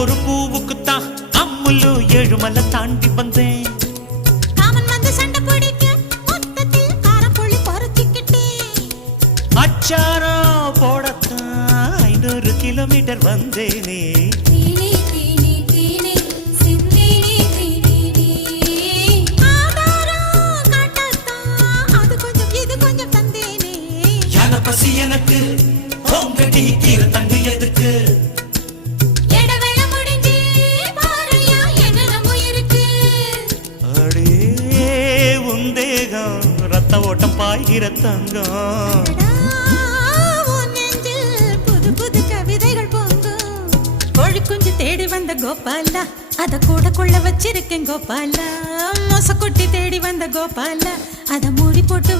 ஒரு பூவுக்குத்தான் அம்முலு ஏழுமலை தாண்டி வந்தேன். காமன் வந்து சண்டை பிடிக்க மொத்தத்தில் காரப்புள்ளி பறிச்சுக்கிட்டேன். அச்சாரம் போடத்தான் 500 கிலோமீட்டர் வந்தேனே. பசி எனக்கு பொங்கடி கீரை தண்ணி எதுக்கு அடே உந்தேகம் ரத்த ஓட்டம் பாய்கிற தங்கம். புது புது கவிதைகள் பொங்கும். கோழி குஞ்சு தேடி வந்த கோபாலா அத கூட கொள்ள வச்சிருக்கேன் கோபாலா. மொசக்குட்டி தேடி வந்த கோபாலா அத மூடி போட்டு